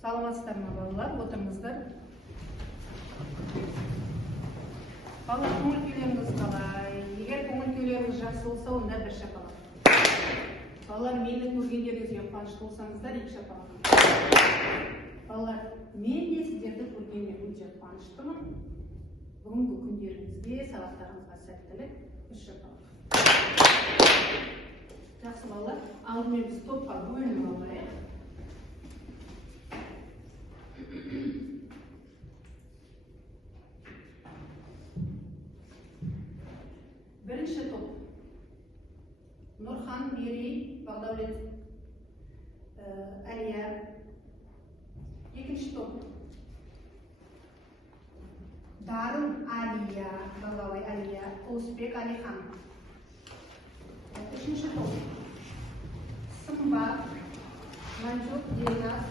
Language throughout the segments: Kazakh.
Саламатсыздар ма балалар, отырыңыздар. Балалар, көңіл күйлеріңіз қалай? Егер көңіл күйлеріңіз жақсы болса, онда бір шапалақ. Балалар, мені көргендеріңізге қуанышты болсаңыздар, екі шапалақ. Балалар, мен де сіздерді көргенде өте қуаныштымын. Бүгінгі күндеріңізге, сабақтарыңызға сәттілік, үш шапалақ. Жақсы балалар, алдымен біз топқа бөлініп алайық. Бірінші топ. Нұрхан, Мерей, Бағдаулет, Әлия. Екінші топ. Дарын, Алия, Бағдауай, Алия, Осбек, Алихан. Үшінші топ. Сымбат, Манжук, Денас,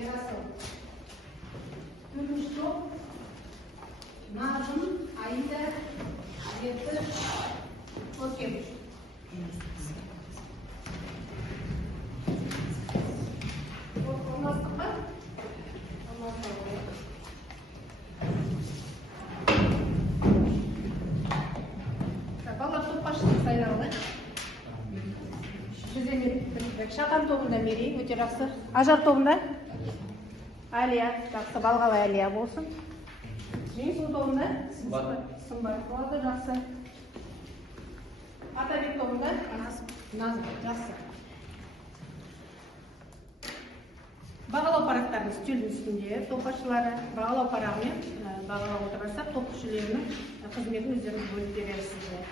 Ерасыл. Төртінші топ. Назым, Аида, Жеті, Көркем. Olmazsın mı? Olmazsın. Балалар топқа шығып сайралды. Шақан тобында Мерей, өте жақсы. Ажар тобында Алия, жақсы, Балғабай Алия болсын. Жеңсу тобында Сымбат болады, жақсы. Атабек тобында Назым, жақсы. Бағалау парақтарының үстелдің үстінде топашылары бағалау парағымен бағалау отырғанса, топ мүшелерінің қызметін өздеріңіз бөліп бересіздер.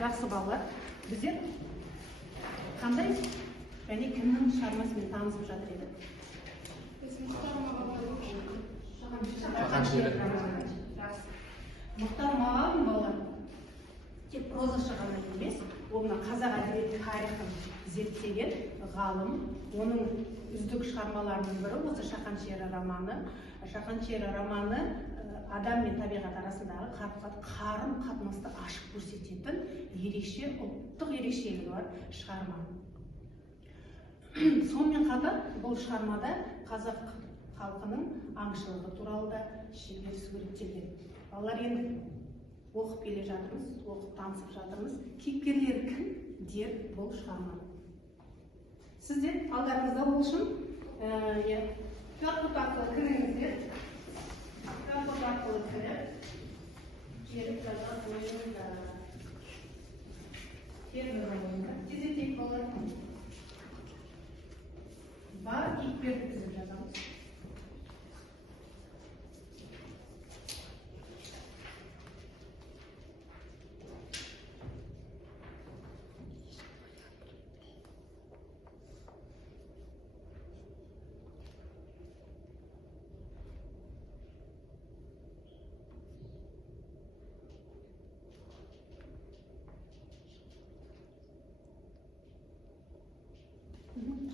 Жақсы балалар. Біздер қандай және кімнің шығармасымен танысып жатыр еді? Мұхтар Мағауин балалар тек прозашы ғана емес, оның қазақ әдебиеті тарихын зерттеген ғалым. Оның үздік шығармаларының бірі осы Шақан шері романы. Шақан шері романы адам мен табиғат арасындағы қарым-қатынасты ашып көрсететін ерекше, ұлттық ерекшелігі бар шығарма. Сонымен қатар бұл шығармада қазақ халқының аңшылығы туралы да шебер суреттелген. Балалар, енді оқып келе жатырмыз, оқып танысып жатырмыз. Кейіпкерлері кім дер бұл шығармада. Сіздер алдарыңызда ол үшін QR-код арқылы кіріңіздер. QR-код арқылы кіріп, жеріп жазған ойында. Тездетейік балалар. Бар кейіпкерді тізіп жазамыз.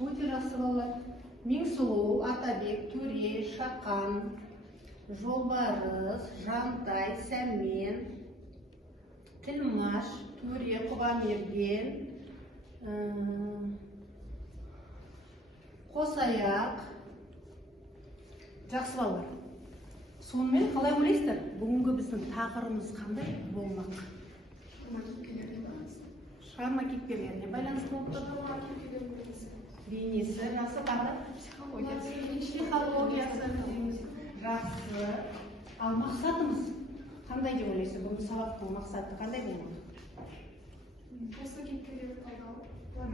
Өте жақсы балалар. Меңсұлу, Атабек, Төре, Шақан, Жолбарыс, Жантай, Сәмен, Тілмаш, Төре, Құбамерген, Қосаяқ. Жақсы балалар. Сонымен қалай ойлайсыздар? Бүгінгі біздің тақырыбымыз қандай болмақ? Шығарма кейіпкерлеріне байланысты болып тұр. Бейнесі, жақсы тағы психологиясы дейміз. Жақсы. Ал мақсатымыз қандай деп ойлайсыз? Бүгінгі сабақтың мақсаты қандай болмақ? Осы кейіпкерлерді талдау.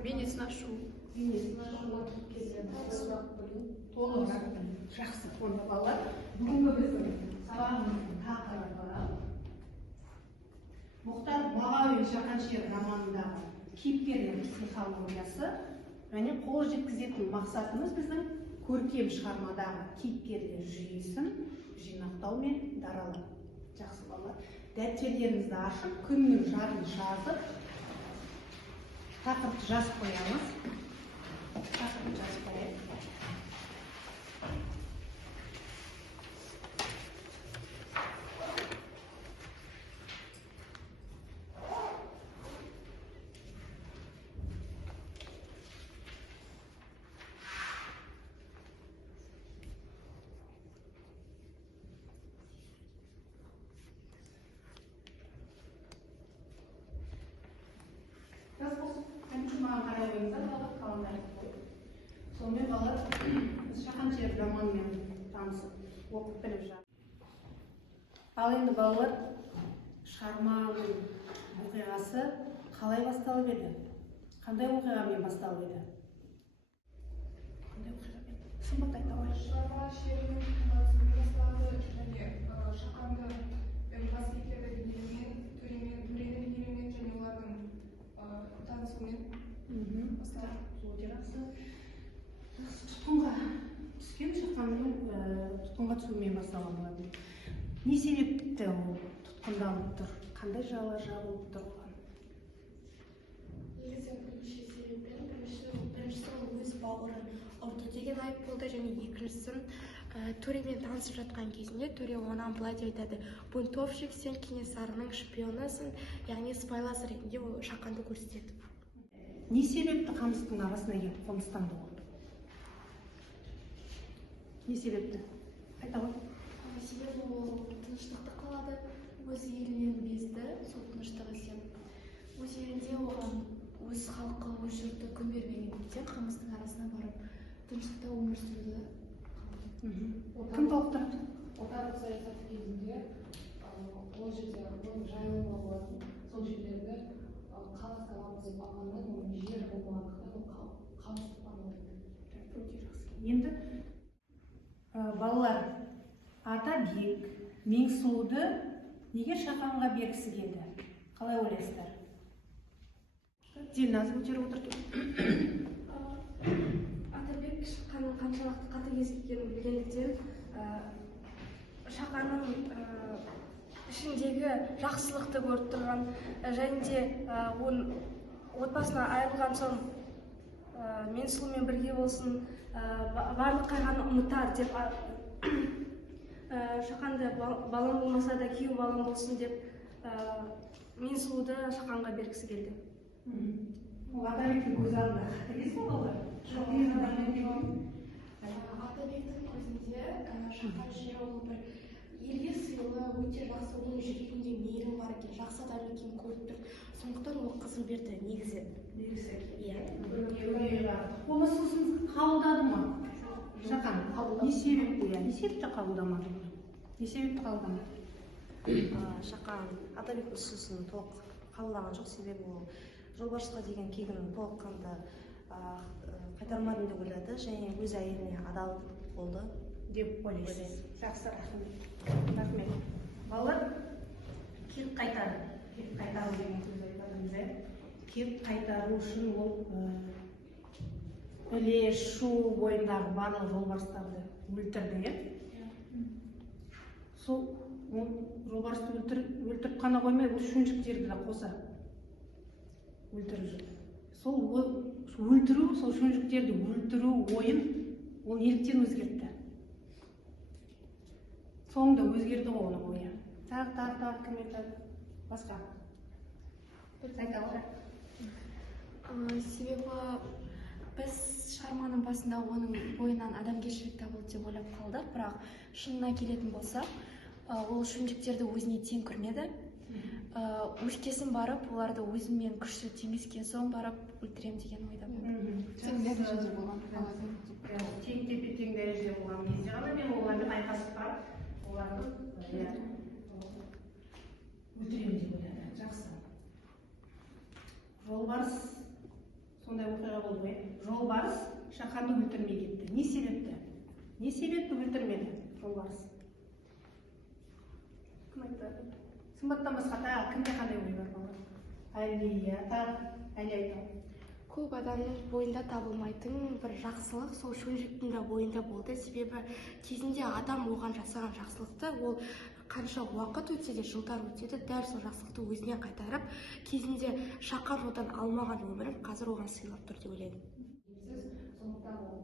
Бейнесін ашу. Толығырақ. Жақсы. Онда балалар, бүгінгі біздің сабағымыздың тақырыбы Мұхтар Мағауин Шақан шері романындағы кейіпкерлердің психологиясы. Және қол жеткізетін мақсатымыз біздің көркем шығармадағы кейіпкерлер жүйесін жинақтау мен даралау. Жақсы балалар. Дәптерлеріңізді ашып, күннің жарын жазып, тақырыпты жазып қоямыз. Тақырыпты жазып қояйық. қалды айтып. Сонымен балалар Шахан шері романымен танысып оқып біліп жатыр. Ал енді балалар шығарманың оқиғасы қалай басталып еді? Қандай оқиғамен басталып еді? Қандай оқиғамен? Сымбат айта ғой. Шығарма шерінің қымбатымен басталды және Шақанды бас кейіпкерді бейнелеумен, төрені бейнелеумен және олардың танысуымен басталды. Өте жақсы. Тұтқынға түскен Шақанның тұтқынға түсуімен басталған болатын. Не себепті ол тұтқындалып тұр? Қандай жағалар жабылып тұр оған? Негізі бірінші себебін біріншісі ол өз бауырын ұрды деген айып болды және екіншісін төремен танысып жатқан кезінде төре оған былай деп айтады: бунтовщик, сен Кенесарының шпионысың, яғни сыбайлас ретінде ол Шақанды көрсетеді. Не себепті қамыстың арасына келіп қоныстанды ол? Не себепті? Айта ғой. Себебі ол тыныштықты қалады, өз елінен безді, сол тыныштығы сеніп. Өз елінде оған өз халқы, өз жұрты күн бермегендіктен қамыстың арасына барып тыныштықта өмір сүруді қалады. Кім толықтырды? Отарлық саясат кезінде ол жерде оның жайылымы болатын, сол жерлерді қалас аламыз деп алғаннан оның жері болмағандықтан ол қамыс болған. Енді балалар, ата Бек Меңсуды неге Шақанға бергісі келді? Қалай ойлайсыздар? Дильназ көтеріп отыр. Атабек Шақанның қаншалықты қатыгез екенін білгендіктен Шақанның ішіндегі жақсылықты көріп тұрған және де оның отбасына айырылған соң Менсұлумен бірге болсын, барлық қайғыны ұмытар деп Шақанды балам болмаса да күйеу балам болсын деп Менсұлуды Шақанға бергісі келді. Ол Атабектің көз алдында қатыгез болды. Атабектің көзінде Шақан шері ол бір елге сыйлы, өте жақсы, оның жүрегінде мейірім бар екен, жақсы адам екенін көріп тұр. Сондықтан ол қызын берді негізі. Иә. Оны сосын қабылдады ма? Шақан, не себепті қабылдамады? Не себепті қабылдамады? Шақан Атабектің ұсынысын толық қабылдаған жоқ, себебі ол жолбарысқа деген кегін толыққанды қайтармадым деп ойлады және өз әйеліне адал болды деп ойлайсыз. Жақсы, рахмет. Балалар, кек қайтару. Кек қайтару деген сөз айтадыңыз. Кек қайтару үшін ол Іле, Шу бойындағы барлық жолбарыстарды өлтірді. Сол жолбарысты өлтіріп қана қоймай, ол шөнжіктерді де қоса өлтіріп жүр. Сол өлтіру, сол шөнжіктерді өлтіру ойын ол неліктен өзгертті? Соңында өзгерді ғой оның ойы. Тағы кім айтады? Басқа. Айта ғой. Себебі біз шығарманың басында оның бойынан адамгершілік табылды деп ойлап қалдық, бірақ шынына келетін болсақ, ол шөнжіктерді өзіне тең көрмеді. Өшкесін барып, оларды өзімен күшті теңескен соң барып өлтірем деген ойда болды. Тең дәрежеде болған. Тең тепе-тең дәрежеде болған кезде ғана мен олармен айқасып барып, оларды өлтірем деп ойлады. Жақсы. Жолбарыс сондай оқиға болды ғой. Жолбарыс Шақанды өлтірмей кетті. Не себепті? Не себепті өлтірмеді жолбарыс? Кім айтады? Сымбаттан басқа тағы кімде қандай ой бар балалар? Әлия, Әлия айтады. Көп адамның бойында табылмайтын бір жақсылық сол шөнжіктің де бойында болды. Себебі кезінде адам оған жасаған жақсылықты ол қанша уақыт өтсе де, жылдар өтсе де, дәл сол жақсылықты өзіне қайтарып, кезінде Шақан одан алмаған өмірін қазір оған сыйлап тұр деп ойлаймын. Сондықтан ол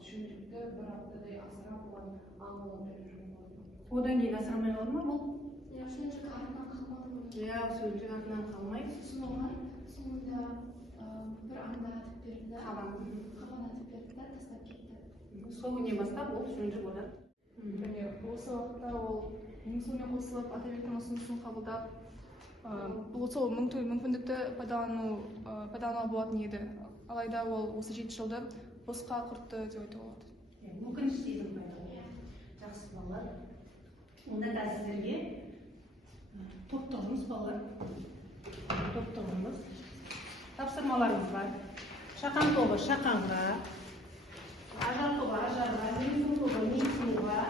шөнжікті бір аптадай асырап оған аңылап жүрген болды. Одан кейін асырамай қалды ма бұл? Шөнжік артынан қалмады. Шөнжік артынан қалмай. Сосын оған соңында бір аңдар атып берді. Қабан атып берді да тастап кетті. Сол күннен бастап ол шөнжік одан. Және осы уақытта ол Меңсумен қосылып, Атабектің ұсынысын қабылдап, бұл сол мүмкіндікті пайдалану болатын еді. алайда ол осы 7 жылды босқа құртты деп айтуға болады. Өкініш сезім пайда болды. Жақсы балалар. Онда да сіздерге топтығымыз балалар. Топтығымыз. Тапсырмаларымыз бар. Шақан тобы шақанға, ажар тобы ажарға, зеңсің тобы несінуға,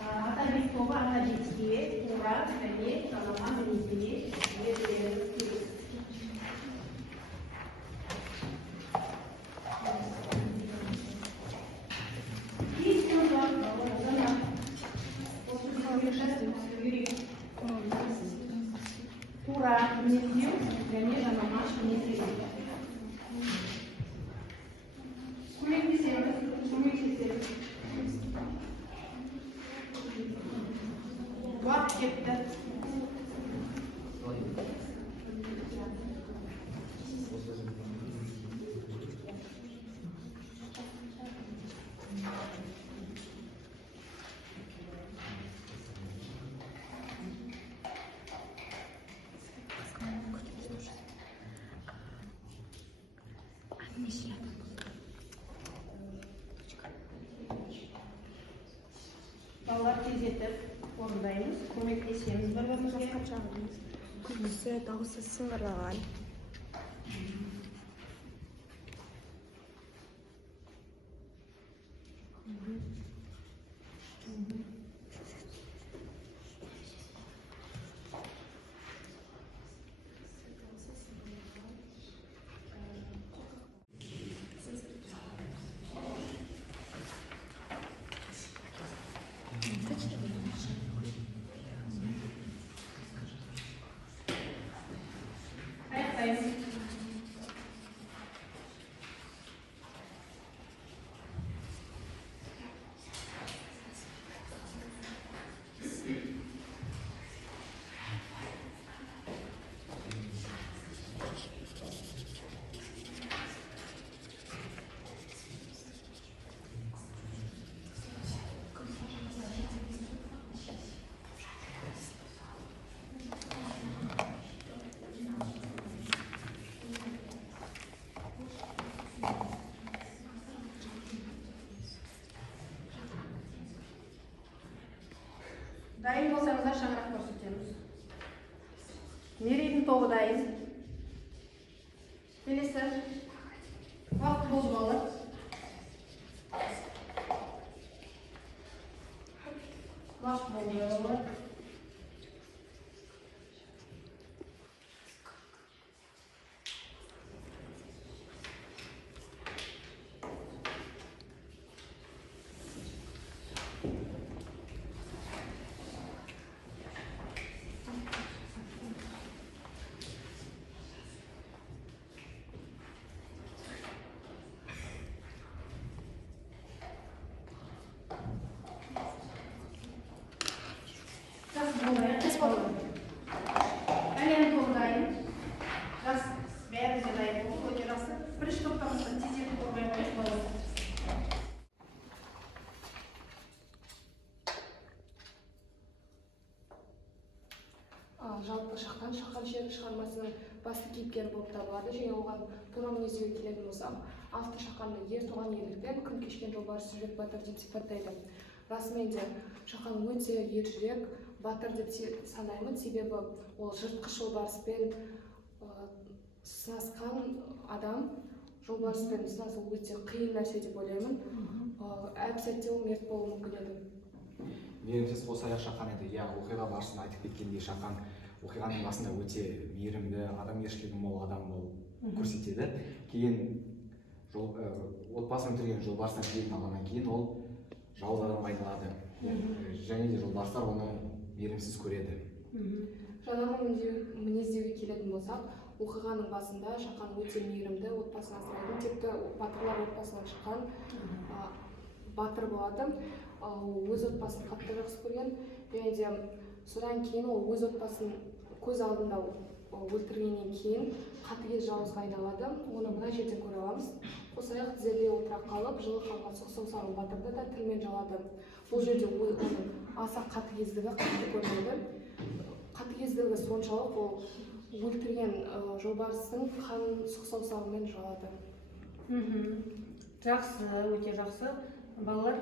атабек тобы атабекке, тура, және жанама мінезіне беріледі. Тура мінездеу және жанама мінездеу. Көмектесеміз. Уақыт кетті. Балалар тездетіп орындаймыз, көмектесеміз бір-бірімізге. Көбісі дауысы сыңғырлаған. Аяқтаймыз. Дайын болсаңыздар шаңырақ көрсетеміз. Мерейдің тобы дайын. Келесі. Уақыт болды балалар. Уақыт болды балалар. Әлем тобы дайын. Жас, бәріміз де дайын болды, өте жақсы. Бірінші топтамызды тездетіп қорғай қойып балалар. Жалпы шақан шері шығармасының басты кейіпкері болып табылады және оған тура мінездеуге келетін болсақ, автор шақанды ер туған ерлікпен күн кешкен жолбарыс жүрек батыр деп сипаттайды. Расымен де шақан өте ер жүрек батыр деп санаймын, себебі ол жыртқыш жолбарыспен сынасқан адам. Жолбарыспен сынасу өте қиын нәрсе деп ойлаймын. Әп сәтте ол мерт болуы мүмкін еді. Мейірімсіз қосаяқ шақан еді. Оқиға барысында айтып кеткендей, шақан оқиғаның басында өте мейірімді, адамгершілігі мол адам болып көрсетеді. Кейін отбасын өлтірген жолбарыстан келетін алғаннан кейін ол жауыз адамға айналады. Және де жолбарыстар оны мейірімсіз көреді. Жаңағы мінездеуге келетін болсақ, оқиғаның басында шақан өте мейірімді, отбасын асырайтын, тіпті батырлар отбасынан шыққан батыр болады. Өз отбасын қатты жақсы көрген, және де содан кейін ол өз отбасын көз алдында өлтіргеннен кейін қатыгез жауызға айналады. Оны мына жерде көре аламыз. Қосаяқ тізерлей отыра қалып, жылы қалған сұқ-саусағын батырды да тілмен жалады. Бұл жерде оның аса қатыгездігі қатты көрінеді. Қатыгездігі соншалық ол өлтірген жолбарыстың қанын сұқ-саусағымен жалады. Жақсы, өте жақсы. Балалар,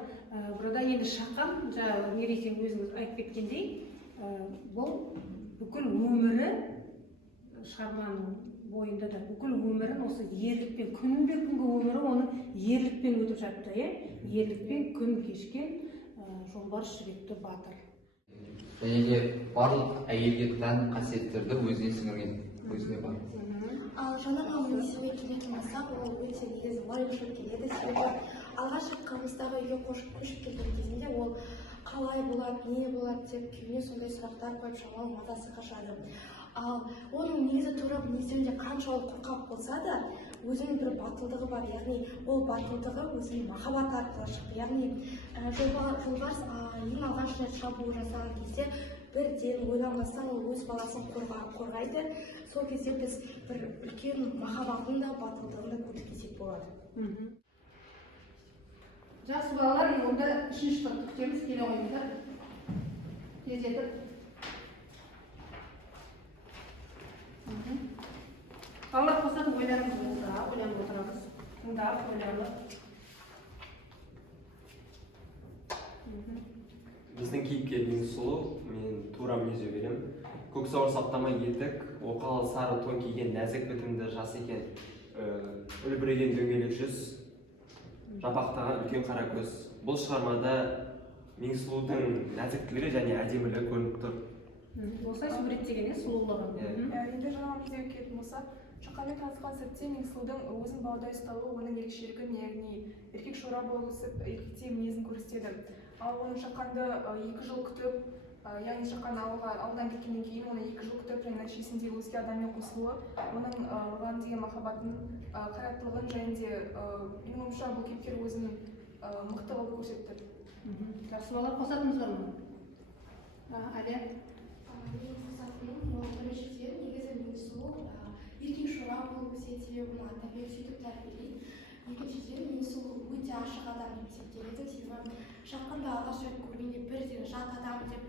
burada енді шақан, жаңағы Мереке өзіңіз айтып кеткендей, бұл бүкіл өмірі, шығарманың бойында да бүкіл өмірін осы ерлікпен, күнбе күнгі өмірі оның ерлікпен өтіп жатты, ерлікпен күн кешкен жолбарыс жібекті батыр. Және де барлық әйелге тән қасиеттерді өзіне сіңірген, өзіне бар. Ал жаңағы мінезіне келетін болсақ, ол өте негізі лайықшылық келеді. Себебі алғаш қамыстағы үйге көшіп келген кезінде ол қалай болады, не болады деп күйеуіне сондай сұрақтар қойып шамалы мазасы қашады. Ал оның негізі тура мінезінде қанша ол қорқақ болса да, өзінің бір батылдығы бар, яғни ол батылдығы өзінің махаббат арқылы шықты. Яғни жолбарыс ең алғаш рет шабуыл жасаған кезде бірден ойланбастан ол өз баласын қорғайды. Сол кезде біз бір үлкен махаббатын да батылдығын да көріп кетсек болады. Жақсы балалар, онда 3-ші топты күтеміз, келе қойыңыздар. Тездетіп. Балалар қосатын ойларымыз болса, ойланып отырамыз. Тыңдап, ойланып. Біздің кейіпкер Меңсұлу, мен тура мінез беремін. Көксауыр саптама етік, оқалы сары тон киген нәзік бітімді жас екен. Үлбіреген дөңгелек жүз, жапақтаған үлкен қара көз. Бұл шығармада Меңсұлудың нәзіктілігі және әдемілігі көрініп тұр. Осылай суреттеген сұлулығы. Енді жаңа бізде келетін болса, Шақанмен танысқан сәтте Меңсұлудың өзін баудай ұстауы оның ерекшелігін, яғни еркек шора болып өсіп, еркектей мінезін көрсетеді. Ал оның Шақанды 2 жыл күтіп, яғни Шақан ауылдан кеткеннен кейін оны 2 жыл күтіп, және нәтижесінде өзге адаммен қосылуы, оның оған деген махаббатын, қайраттылығын және де менің ойымша бұл кейіпкер өзінің мықты қылып көрсетті. Жақсы балалар, қосатыныңыз бар ма? Әлия? Мен қосатыным, ол біріншіден негізі Меңсұлу еркек шора болып өседі, себебі Атабек сөйтіп тәрбиелейді. Екіншіден Меңсұлу өте ашық адам деп есептеледі, себебі Шақанды алғаш рет көргенде бірден жат адам деп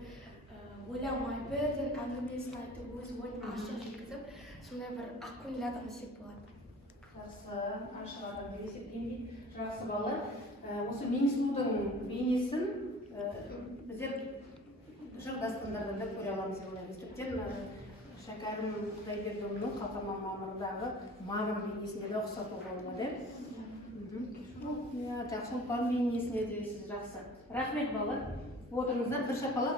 ойламай, бірден әңгімесін айтып, өз ойын ашық жеткізіп, сондай бір ақкөңіл адам десек болады. Жақсы, ашық адам деп есептеймін. Жақсы балалар, осы Меңсұлудың бейнесін біздер жыр дастандардан да көре аламыз деп ойлаймыз. Тіптен Шәкәрім Құдайбердіұлының Қалқаман мамырдағы Мамыр бейнесіне де ұқсатуға болады. Жақсы, ұлпан бейнесіне де жақсы. Рахмет балалар. Отырыңыздар, бір шапалақ,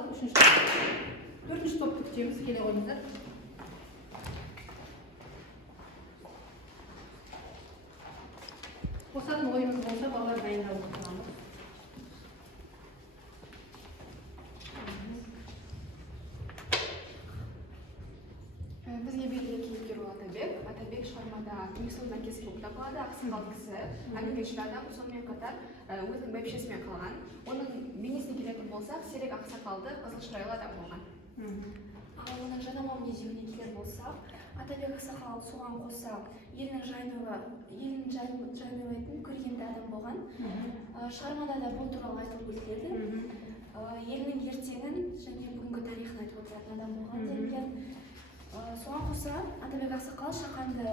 4-ші топты күтеміз, келе қойыңыздар. Қосатын ойымыз болса, балалар дайындалып отырамыз. Бізге белгілі кейіпкер ол Атабек. Атабек шығармада Меңсұлудың әкесі болып табылады, ақсақал кісі, әңгімешіл адам, сонымен қатар өзінің бәйбішесімен қалған. Оның бейнесіне келетін болсақ, сирек ақсақалды, қызыл шырайлы адам болған. Ал оның жанама мінезіне келер болсақ, Атабек ақсақал соған қоса елінің жайнауетін көргенді адам болған. Шығармада да бұл туралы айтылып өтіледі. Елінің ертеңін және бүгінгі тарихын айтып отыратын адам болған делінген. Соған қоса Атабек ақсақал Шақанды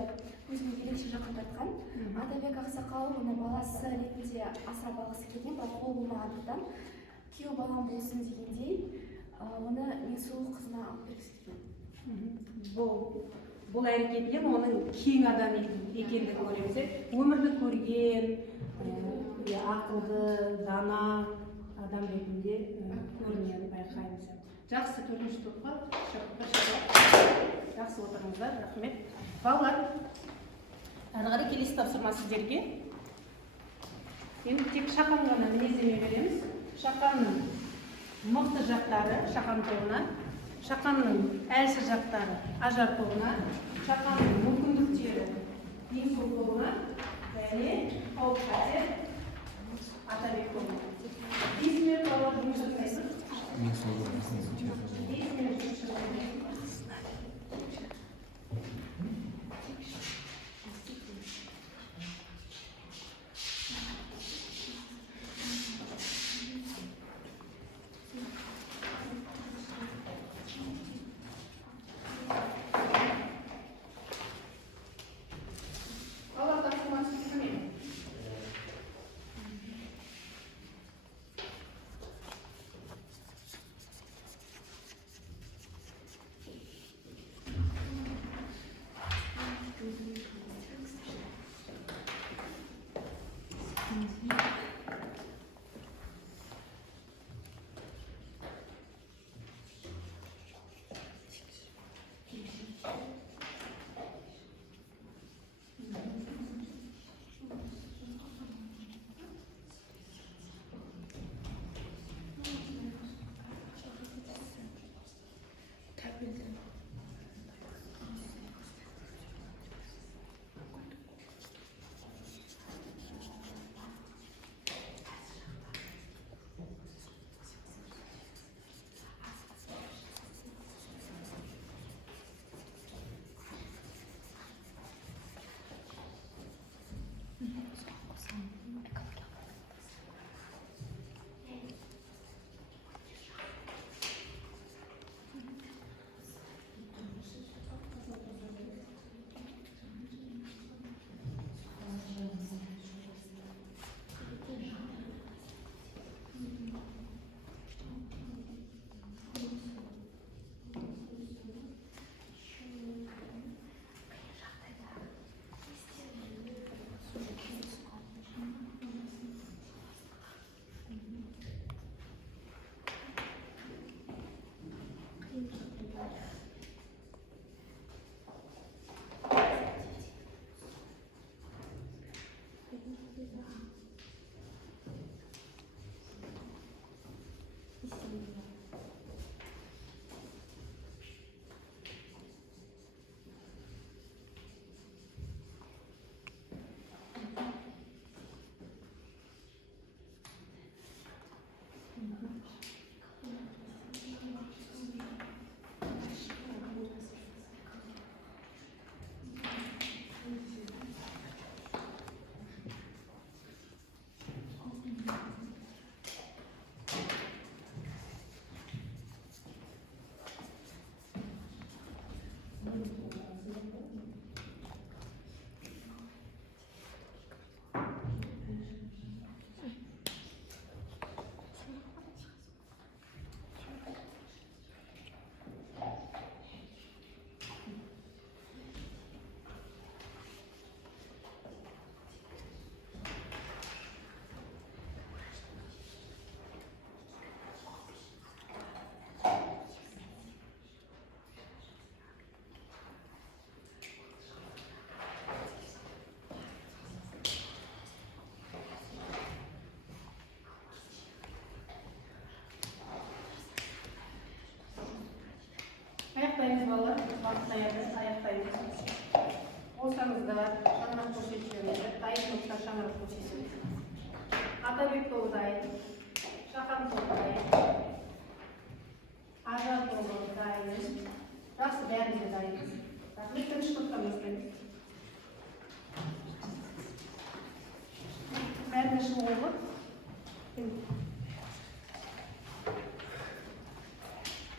өзіне ерекше жақын тартқан. Атабек ақсақал оны баласы ретінде асырап алғысы келген, бірақ ол болмағандықтан күйеу балам болсын дегендей оны Меңсұлу қызына алып бергісі келген. Бұл әрекетінен оның кең адам екендігін көреміз. Өмірді көрген, ақылды, дана адам ретінде көрінген байқаймыз. Жақсы, 4-ші топқа жақсы отырыңыздар, рахмет. Балалар, әрі қарай келесі тапсырма сіздерге. Енді тек Шақан ғана мінездеме береміз. Шақанның мықты жақтары Шақан тобына, Шақанның әлсіз жақтары Ажар тобына, Шақанның мүмкіндіктері Меңсұлу тобына және қауіп-қатер Атабек тобына. 5 минут балалар жұмыс жасайсыз. Балалар тапсырмасы кім еді? Атабек тобы дайын, Шахан тобы дайын, Ажар тобы дайын. Жақсы, бәріміз де дайынбыз. Рахмет, бірінші топқа бастаймыз. Бәріне шығу ғой.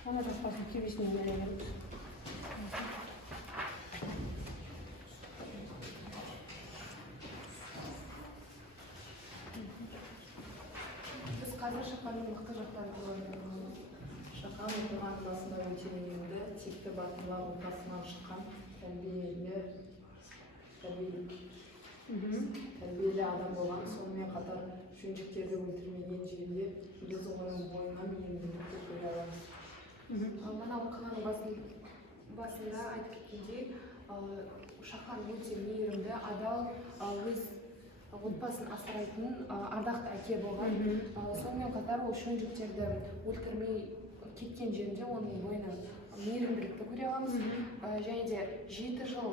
Ona da fazla kibisini verelim. Біз қазір Шақанның мықты жақтарын көріп Шақан оқыған класында өте мейірімді, текті батырлар ортасынан шыққан тәрбиелі адам болған. Сонымен қатар шөнжіктерді өлтірмеген жерде біз оның бойына мейірімділікті көре аламыз. мына оқиғаның басында айтып кеткендей, Шақан өте мейірімді, адал, өз отбасын асырайтын ардақты әке болған. Сонымен қатар ол шөнжіктерді өлтірмей кеткен жерінде оның бойынан мейірімділікті көре аламыз. Және де 7 жыл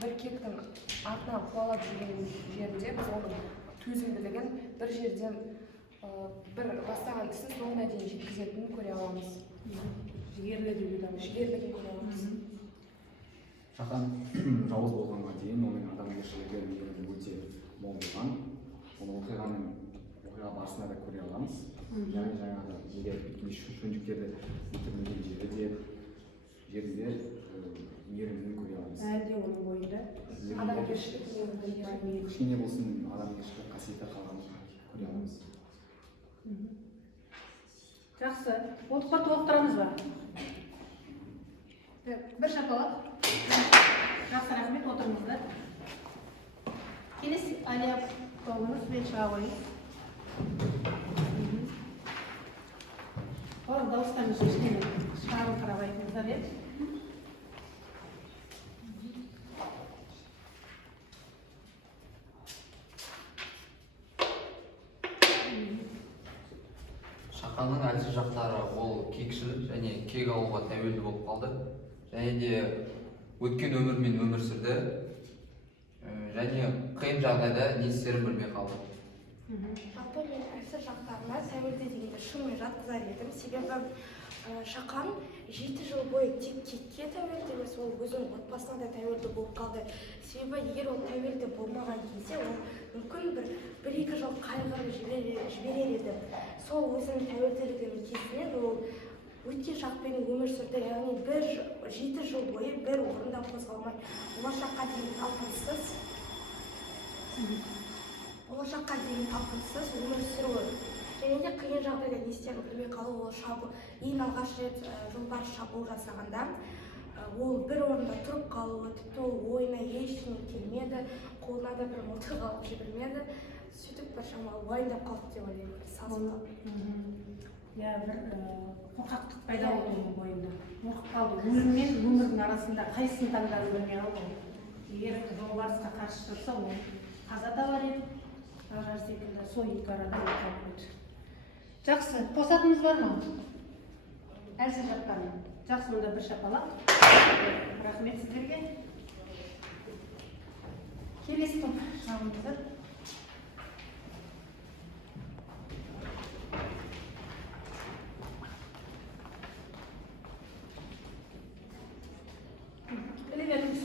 бір кектің артынан қуалап жүрген жерінде біз оның төзімділігін бір жерден бір бастаған ісін соңына дейін жеткізетінін көре аламыз. Жігерлігін көре аламыз. Шақан жауыз болғанға дейін оның адамгершілігі мейірімі өте мол болған. Оны оқиға барысында да көре аламыз. Яғни жаңағы егер шөнжіктерді өлтірмеген жерде мейірімділігін көре аламыз. Әлде оның бойында кішкене болсын адамгершілік қасиеті қалғанын көре аламыз. жақсы. Отқа толықтырамыз ба? Бір шапалақ. Жақсы, рахмет, отырыңыздар. Келесі Алия тобыңыз бен шыға қойыңыз. Дауыстарыңыз кішкене шығарып қарап айтыңыздар еді. Шақанның әлсіз жақтары ол кекшіл және кек алуға тәуелді болып қалды. Және де өткен өмірмен өмір сүрді. Және қиын жағдайда не істерін білмей қалды. Жалпы мен әлсіз жақтарына тәуелді дегенді шынымен жатқызар едім. Себебі Шақан 7 жыл бойы тек кекке тәуелді емес, ол өзінің отбасына да тәуелді болып қалды. Себебі егер ол тәуелді болмаған кезде, ол мүмкін бір-екі жыл қайғырып жіберер еді. Сол өзінің тәуелділігінің кезінен ол өткен шақпен өмір сүрді. Яғни 7 жыл бойы бір орында қозғалмай, болашаққа дейін талпыныссыз өмір сүруі. Және де қиын жағдайда не істерін білмей қалу, ол ең алғаш рет жолбарыс шабуыл жасағанда ол бір орында тұрып қалуы, тіпті ол ойына ештеңе келмеді, қолына да бір мылтық алып жібермеді. Сөйтіп бір шамалы уайымдап қалды деп ойлаймын, сасып қалды. Иә, бір қорқақтық пайда болды оның бойында. Қорқып қалды. Өлім мен өмірдің арасында қайсысын таңдарын білмей қалды. Егер жолбарысқа қарсы тұрса, ол қаза табар еді. Ажар секілді сол екі арада қалып қойды. Жақсы, қосатынымыз бар ма? Әлсіз жақтарын. Жақсы, онда бір шапалақ. Рахмет сіздерге. Келесі топ шығамыздар. Біле беріңіз.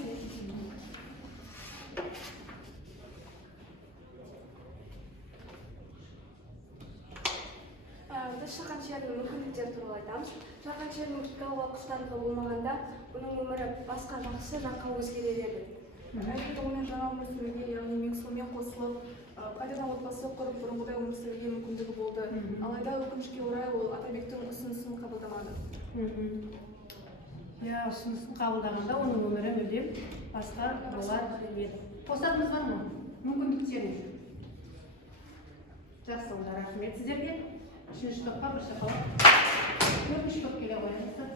Біз Шақан шерінің мүмкіндіктері туралы айтамыз. Шақан шерінің кекалуға құштарлығы болмағанда, оның өмірі басқа жақсы жаққа өзгерер еді. Әлбетте онымен жаңа өмір сүруге, яғни Меңсумен қосылып, қайтадан отбасы құрып бұрынғыдай өмір сүруге мүмкіндігі болды. Алайда өкінішке орай ол Атабектің ұсынысын қабылдамады. Иә, ұсынысын қабылдағанда оның өмірі мүлдем басқа болар еді. Қосатынымыз бар ма? Мүмкіндіктерін. Жақсы, онда рахмет сіздерге. Үшінші топқа бір шапалақ. Төртінші топ келе қоямыздар.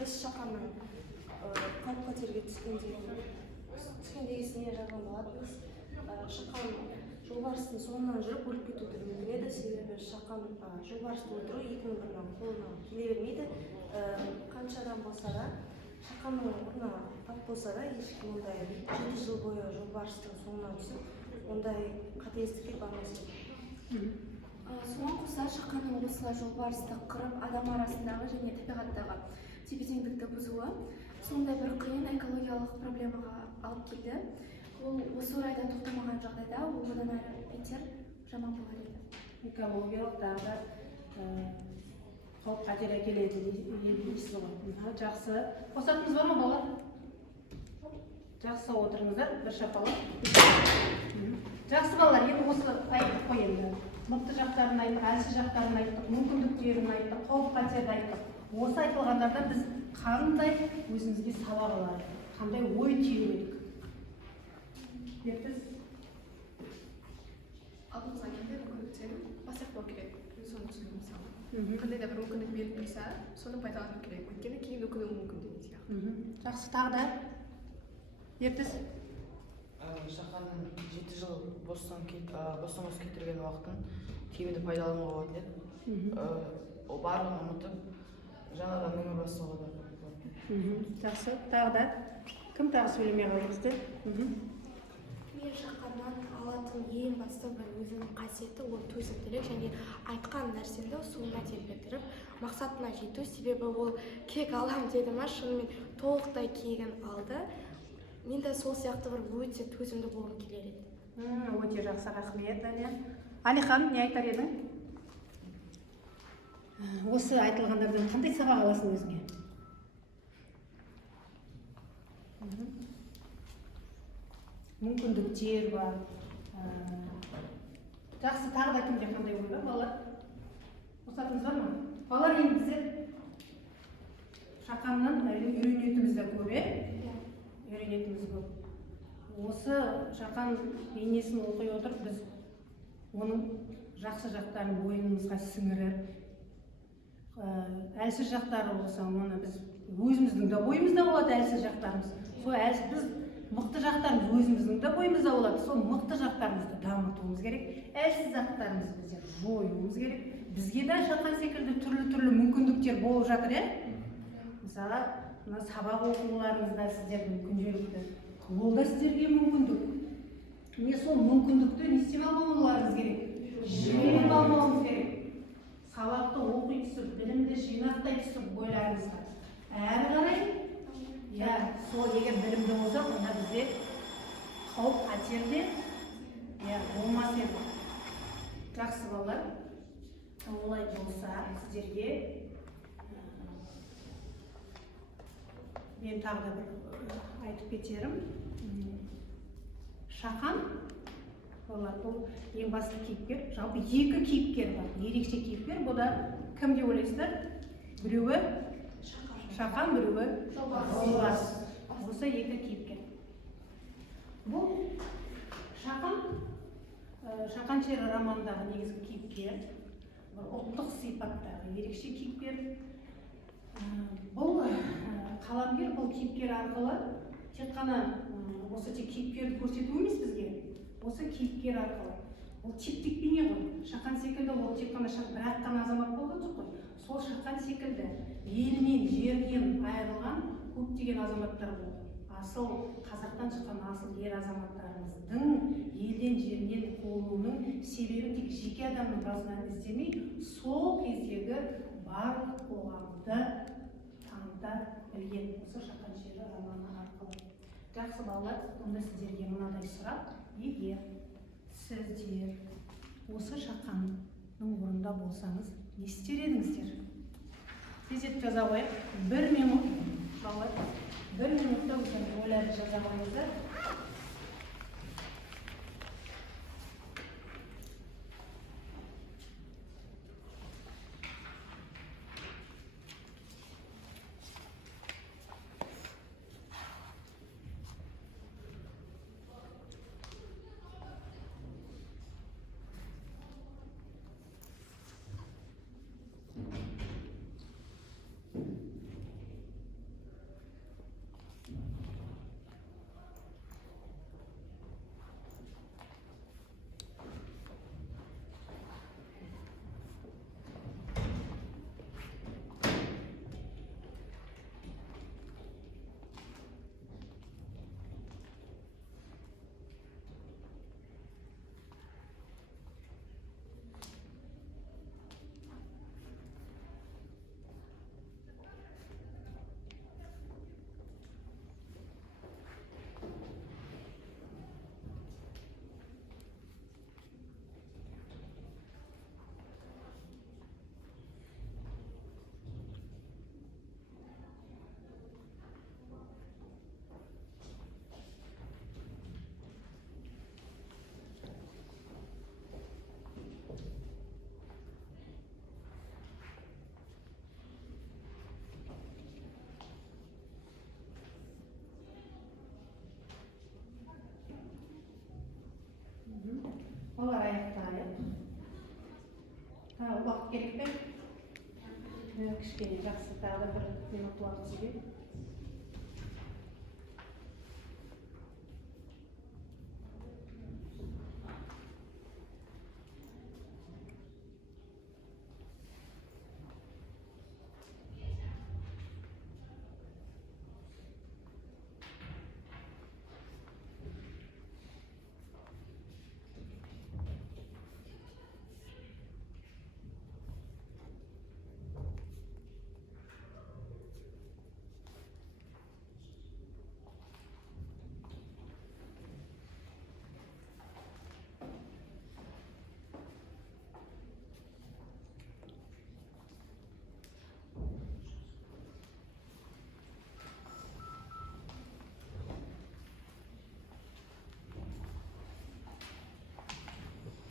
Біз Шақанның қауіп-қатерге түскенде есіне жазған болатынбыз. Шақан жолбарыстың соңынан жүріп өліп кетуі де мүмкін еді, себебі шақан жолбарысты өлтіру екінің бірінің қолынан келе бермейді. Қанша адам болса да, шақанның орнына тап болса да, ешкім ондай 7 жыл бойы жолбарыстың соңынан түсіп, ондай қатесіздікке бармас еді. Соған қоса шақанның осылай жолбарысты қырып, адам арасындағы және табиғаттағы тепе-теңдікті бұзуы сондай бір қиын экологиялық проблемаға алып келді. Ол осы орайда тоқтамаған жағдайда ол одан әрі бетер жаман болар еді. Экологиялық тағы қауіп қатер әкеледі дейсіз ғой. Жақсы. Қосатыныңыз бар ма балалар? Жақсы отырыңыздар, бір шапалақ. Жақсы балалар, енді осы айттық қой енді. Мықты жақтарын айттық, әлсіз жақтарын айттық, мүмкіндіктерін айттық, қауіп қатерді айттық. Осы айтылғандарда біз қандай өзімізге сабақ алайық, қандай ой түйіндік. Ертіс? Алдымызға келді мүмкіндіктерін бастап керек. Соны түсіндім мысалы. Қандай да бір мүмкіндік беріп тұрса, соны пайдалану керек. Өйткені кейін өкінуі мүмкін деген сияқты. Жақсы, тағы да? Ертіс? Шақанның 7 жыл бостандықсыз кетірген уақытын тиімді пайдалануға болады еді. Ол барлығын ұмытып, жаңадан өмір бастауға да болады. Жақсы, тағы да? Кім тағы сөйлемей қалыңызды? Мен шақаннан алатын ең басты бір өзінің қасиеті ол төзімділік және айтқан нәрсені соңына дейін бітіріп мақсатына жету. Себебі ол кек алам деді ма, шынымен толықтай кегін алды. Мен де сол сияқты бір өте төзімді болғым келер еді. Өте жақсы, рахмет, Әлия. Әлихан, не айтар едің? Осы айтылғандардан қандай сабақ аласың өзіңе? Мүмкіндіктер бар. Жақсы, тағы да кімде қандай ой бар, балалар? Қосатыңыз бар ма? Балалар, енді біздер шақаннан үйренетіміз де көп, үйренетіміз көп. Осы шақан бейнесін оқи отырып, біз оның жақсы жақтарын бойымызға сіңіріп, әлсіз жақтары болса, оны біз өзіміздің де бойымызда болады әлсіз жақтарымыз. Сол біз мықты жақтарымыз өзіміздің де бойымызда болады. Сол мықты жақтарымызды дамытуымыз керек, әлсіз жақтарымызды біздер жоюымыз керек. Бізге де шақан секілді түрлі мүмкіндіктер болып жатыр, Мысалы, сабақ оқуларыңызда сіздердің күнделікті ол да сіздерге мүмкіндік. Міне сол мүмкіндікті не істеп алмауларыңыз керек? Жеңіп алмауыңыз керек. Сабақты оқи түсіп, білімді жинақтай түсіп бойларыңызға. Әрі қарай, сол егер білімді болса, онда бізде қауіп қатерде болмас еді. Жақсы балалар, олай болса сіздерге мен тағы да бір айтып кетерім. Шақан, бұл ең басты кейіпкер, жалпы 2 кейіпкер бар, ерекше кейіпкер. Бұл да кім деп ойлайсыздар? Біреуі Шақан, біреуі жолбарыс. Осы 2 кейіпкер. Бұл Шақан шері романдағы негізгі кейіпкер, бір ұлттық сипаттағы ерекше кейіпкер. Бұл қаламгер бұл кейіпкер арқылы тек қана осы тек кейіпкерді көрсету емес бізге, осы кейіпкер арқылы ол типтік бейне ғой. Шақан секілді ол тек қана бір-ақ қана азамат болған жоқ қой. Сол Шақан секілді елінен, жерінен айырылған көптеген азаматтар болды. Асыл қазақтан шыққан асыл ер азаматтарымыздың елден, жерінен қуылуының себебі тек жеке адамның басынан іздемей, сол кездегі барлық қоғамды таныта білген осы Шақан шері романы арқылы. Жақсы балалар, онда сіздерге мынадай сұрақ: егер сіздер осы Шақанның орнында болсаңыз, не істер едіңіздер? Тез етіп жаза қойып, 1 минут, балалар, 1 минутта өздеріңіз ойларыңызды жаза қойыңыздар. балалар аяқтайық. Уақыт керек пе? Кішкене жақсы, тағы да 1 минут уақыт сізге.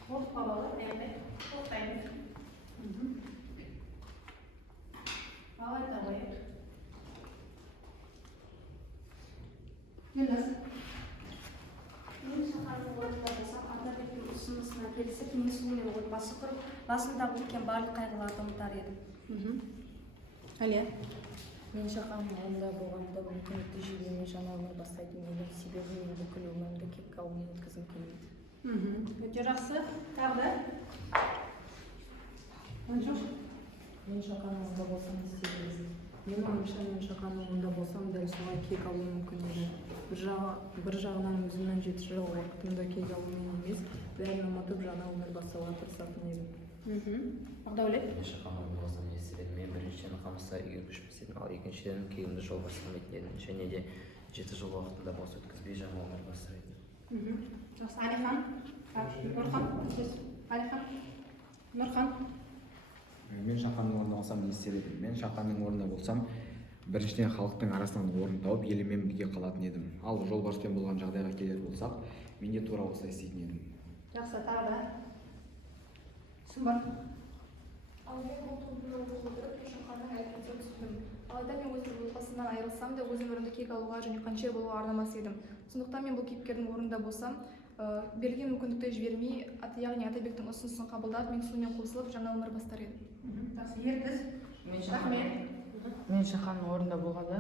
Болды балалар, енді тоқтаймыз. Ал айта қояйық. Елназ. Мен шаһардың орнында болсам, Атабектің ұсынысына келісіп, Меңсұлумен отбасы құрып, басында өткен барлық қайғыларды ұмытар едім. Әлия. Мен шақаның орнында болғанда мүмкіндікті жүйеме жаңа өмір бастайтын едім. Себебі мен бүкіл өмірімді кек ауылмен өткізгім келмейді. Өте жақсы. Тағы да? Мен шақаның орнында болсам істер едім. Менің ойымша мен шақаның орнында болсам дәл солай кек алу мүмкін еді. Бір жағынан өзімнің 7 жыл уақытымды кек алумен емес, бәрін ұмытып жаңа өмір бастауға тырысатын едім. Бақдәулет. Мен шақаның орнында болсам не істер едім? Мен біріншіден қамыста үйге көшпес едім, ал екіншіден кегімді жол бастамайтын едім, және де 7 жыл уақытында бос өткізбей жаңа өмір бастар едім. Жақсы, Әлихан. Нұрхан. Әлихан. Нұрхан. Мен шақанның орнында болсам не істер едім? Мен шақанның орнында болсам, біріншіден халықтың арасынан орын тауып, елімен бірге қалатын едім. Ал жолбарыспен болған жағдайға келер болсақ, мен де тура осылай істейтін едім. Жақсы, тағы да? Сымбат. Ал мен бұл туындыны оқып отырып, шақаның әрекетіне түстім. Алайда мен өз отбасымнан айырылсам да, өз өмірімді кек алуға және қаншер болуға арнамас едім. Сондықтан мен бұл кейіпкердің орнында болсам, берілген мүмкіндікті жібермей, яғни Атабектің ұсынысын қабылдап, Меңсұлумен қосылып, жаңа өмір бастар едім. Жақсы, Ертіс. Мен шақаның орнында болғанда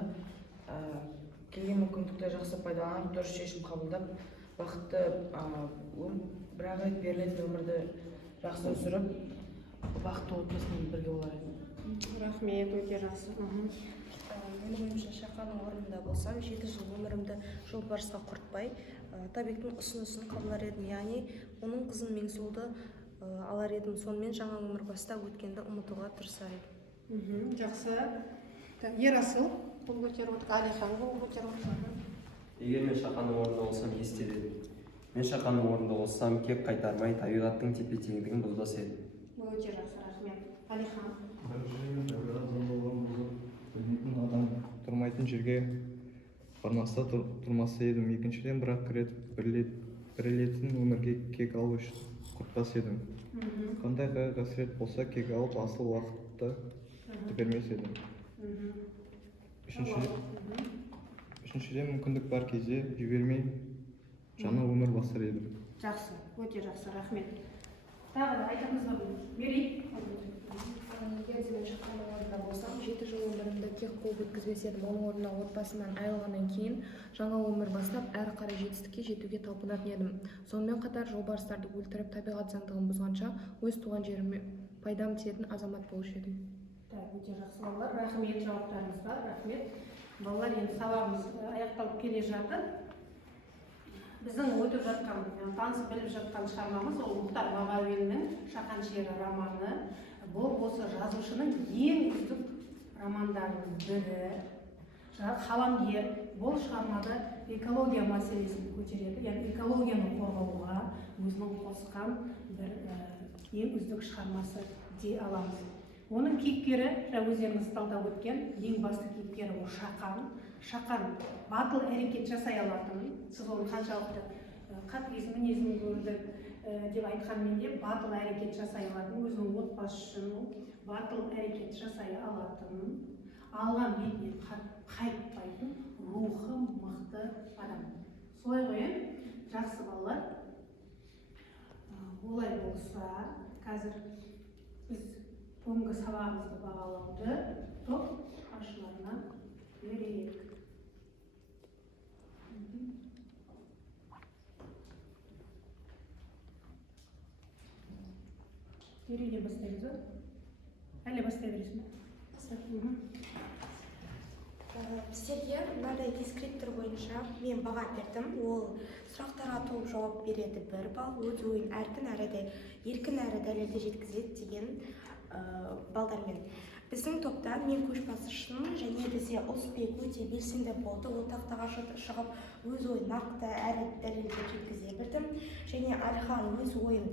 келген мүмкіндікті жақсы пайдаланып, дұрыс шешім қабылдап, бақытты бір-ақ рет берілетін өмірді жақсы сүріп, бақытты отбасымен бірге болар едім. Рахмет, өте жақсы. Менің ойымша шақаның орнында болсам, 7 жыл өмірімді жолбарысқа құртпай, Атабектің ұсынысын қабылдар едім, яғни оның қызын Меңсұлуды алар едім, сонымен жаңа өмір бастап өткенді ұмытуға тырысар едім. Жақсы. Ерасыл. Қол көтеріп отыр. Әлихан қол көтеріп отыр. Егер мен шақаның орнында болсам не істер едім? Мен шақаның орнында болсам кек қайтармай табиғаттың тепе-теңдігін бұзбас едім. Өте жақсы, рахмет. Әлихан. Білмейтін адам тұрмайтын жерге бармаста тұрмас едім. Екіншіден бір-ақ рет бірілетін өмірге кек алу үшін құртпас едім. Қандай қасірет болса кек алып асыл уақытты бермес едім. Үшіншіден мүмкіндік бар кезде жібермей жаңа өмір бастар едім. Жақсы, өте жақсы, рахмет. Тағы да айтыңыз ба? Мерей. Егер де мен шақаның орнында болсам, 7 жыл өмірімді кек қуып өткізбес едім. Оның орнына отбасымнан айырылғаннан кейін жаңа өмір бастап, әрі қарай жетістікке жетуге талпынатын едім. Сонымен қатар жолбарыстарды өлтіріп, табиғат заңдылығын бұзғанша, өз туған жеріме пайдам тиетін азамат болушы едім. Өте жақсы балалар, рахмет жауаптарыңызға, рахмет. Балалар, енді сабағымыз аяқталып келе жатыр. Біздің өтіп жатқан, танысып біліп жатқан шығармамыз ол Мұхтар Мағауиннің «Шақан шері» романы. Бұл осы жазушының ең үздік романдарының бірі. Қаламгер бұл шығармада экология мәселесін көтереді, яғни экологияны қорғауға өзінің қосқан бір ең үздік шығармасы дей аламыз. Оның кейіпкері, өздеріңіз талдап өткен, ең басты кейіпкері ол Шақан. Шақан батыл әрекет жасай алатын, сіз оның қаншалықты қатыгез мінезін көрдік деп айтқанмен де батыл әрекет жасай алатын, өзінің отбасы үшін батыл әрекет жасай алатын, алған бетіне қайтпайтын рухы мықты адам. Солай ғой, жақсы балалар. Олай болса, қазір біз бүгінгі сабағымызды бағалауды топ ашуларына берейік. Берейден бастаймыз ба? Әлі бастай бересің бе? Сіздерге мынадай дескриптор бойынша мен баға бердім. Ол сұрақтарға толық жауап береді 1 балл, өз ойын әркін әрі дәлелді жеткізеді деген балдармен. Біздің топта мен көшбасшымын және бізде Ұлысбек өте белсенді болды. Ол тақтаға шығып өз ойын нақты әрі дәлелді жеткізе білді. Және Әлихан өз ойын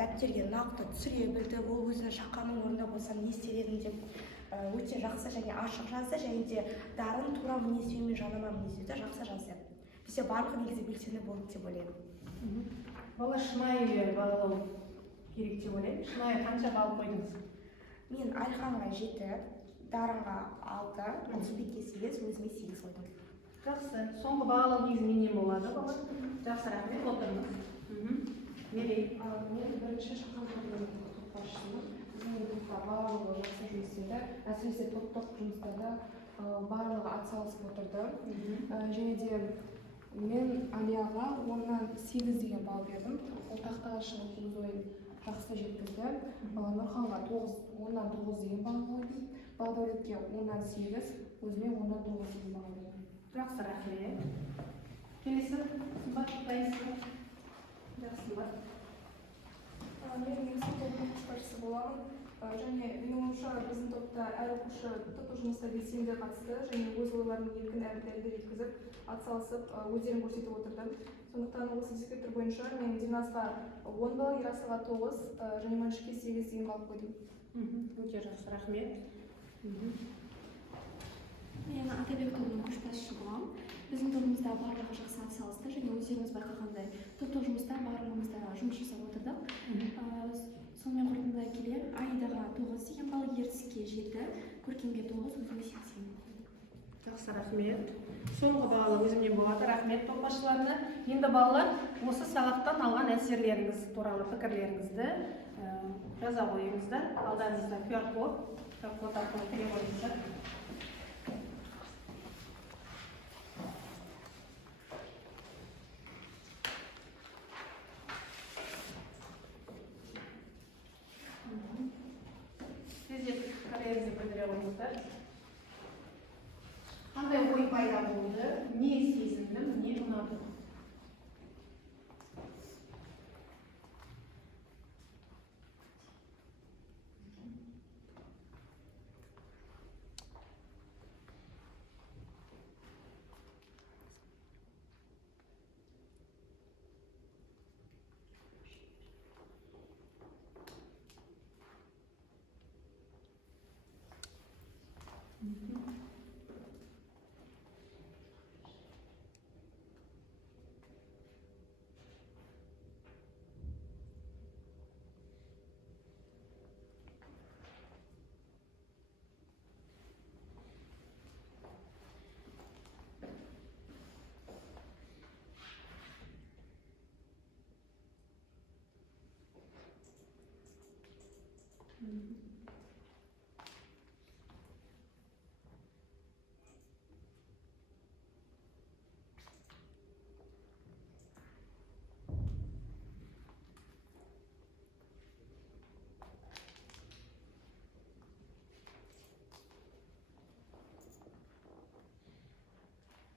дәптерге нақты түсіре білді. Ол өзінің Шақанның орнында болсам не істер едім деп өте жақсы және ашық жазды, және де дарын тура мінездеу мен жанама мінездеуді жақсы жазды. Бізде барлығы негізі белсенді болды деп ойлаймын. Бала шынайы бағалау керек деп ойлаймын. Шынайы қанша балл қойдыңыз? Мен Әлиханға 7, Дарынға 6, Ұлысбекке 8, өзіме 8 қойдым. Жақсы. Соңғы бағалау негізінен не болады бала? Жақсы, рахмет, отырыңыз. Мерей. Мен бірінші Шақан тобының топташысымын. Біздің топта барлығы жақсы жұмыс істеді. Әсіресе топтық жұмыстарда барлығы атсалысып отырды. Және де мен Алияға 10-нан 8 деген балл бердім. Ол тақтаға шығып өз ойын жақсы жеткізді. Нұрханға 10-нан 9 деген балл қойдым. Балдәулетке 10-нан 8, өзіме 10-нан 9 деген балл қойдым. Жақсы, рахмет. Келесі сымбат дайынсыз. Жақсы бар. Мен негізгі топтың көшбасшысы боламын. Және менің ойымша біздің топта әр оқушы топтық жұмыста белсенді қатысты және өз ойларын еркін әрі дәлелді жеткізіп, атсалысып, өздерін көрсетіп отырды. Сондықтан осы дискриптор бойынша мен Динасқа 10 балл, Ерасылға 9 және Маншикке 8 деген балл қойдым. Өте жақсы, рахмет. Мен Атабек тобының көшбасшысы боламын. Біздің тобымызда барлығы жақсы атсалысты және өздеріңіз байқағандай топтық жұмыста барлығымыз да жұмыс жасап отырдық. Сонымен қорытындылай келе Аидаға 9 деген балл, Ертіске 7, Көркемге 9, өзіме 8. Жақсы, рахмет. Соңғы бағалы өзімнен болады. Рахмет топ басшыларына. Енді балалар осы сабақтан алған әсерлеріңіз туралы пікірлеріңізді жаза қойыңыздар. Алдарыңызда QR-код арқылы кіре қойыңыздар. Қандай ой пайда болды, не сезіндім, не ұнады?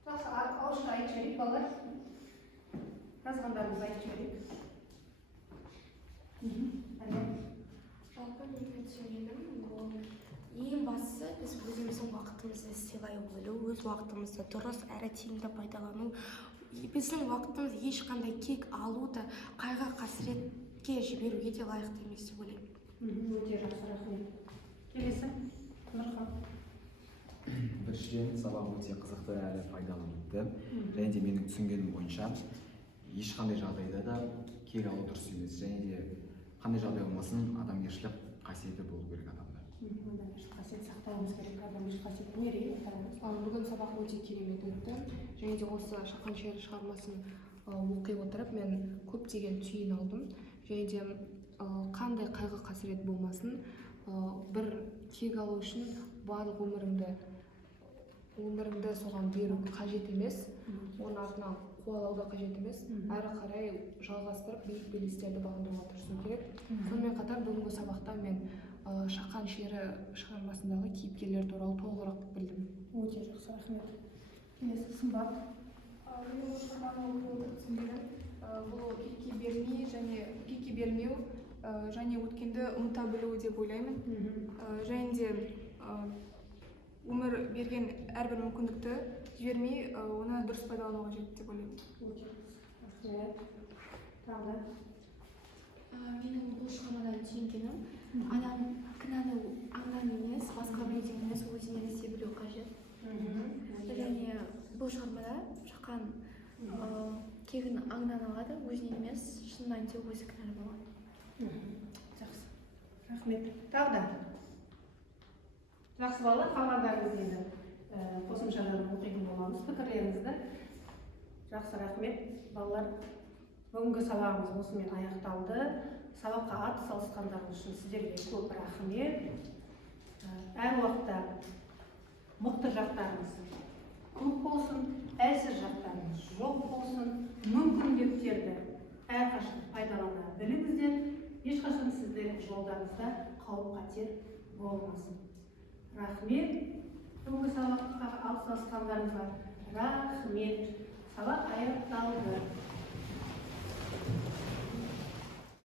Ауызша айтып жіберейік балалар. Жазғандарыңызды айтып жіберейік. Жалпы менің түсінгенім, ол ең бастысы біз өзіміздің уақытымызды сыйлай білу, өз уақытымызды дұрыс әрі тиімді пайдалану. Біздің уақытымыз ешқандай кек алуды, қайғы қасіретке жіберуге де лайықты емес деп ойлаймын. Өте жақсы, рахмет. Келесі, Нұрхан. Біріншіден сабақ өте қызықты әрі пайдалы өтті. Және де менің түсінгенім бойынша ешқандай жағдайда да кек алу дұрыс емес. Және де қандай жағдай болмасын, адамгершілік қасиеті болу керек адамда. Адамгершілік қасиет сақтауымыз керек. Адамгершілік қасиет мерей. Бүгін сабақ өте керемет өтті. Және де осы Шақан шері шығармасын оқи отырып мен көптеген түйін алдым. және де қандай қайғы қасірет болмасын, бір кек алу үшін барлық өміріңді соған беру қажет емес, оның артынан қуалау да қажет емес, әрі қарай жалғастырып биік белестерді бағындыруға тырысу керек. Сонымен қатар бүгінгі сабақта мен Шақан шері шығармасындағы кейіпкерлер туралы толығырақ білдім. Өте жақсы, рахмет. Келесі Сымбат. Мен бұл шығарманы оқып отырып түсінгенім, бұл кекке бермеу және өткенді ұмыта білу деп ойлаймын. Және де өмір берген әрбір мүмкіндікті жібермей, оны дұрыс пайдалану қажет деп ойлаймын. Менің бұл шығармадан түйінгенім, адам кінәні аңнан емес, басқа біреуден емес, өзінен іздей білу қажет. Және бұл шығармада Шақан кегін аңнан алады, өзінен емес, шын мәнінде өзі кінәлі болады. Жақсы, рахмет. Тағы да? Жақсы балалар, қалғандарыңыз енді қосымшадан оқитын боламыз пікірлеріңізді. Жақсы, рахмет. Балалар, бүгінгі сабағымыз осымен аяқталды. Сабаққа атсалысқандарыңыз үшін сіздерге көп рахмет. Әр уақытта мықты жақтарыңыз көп болсын, әлсіз жақтарыңыз жоқ болсын, мүмкіндіктерді әрқашан пайдалана біліңіздер. Ешқашан сіздердің жолдарыңызда қауіп-қатер болмасын. Рахмет. Бүгінгі сабаққа атсалысқандарыңызға рахмет. Сабақ аяқталды.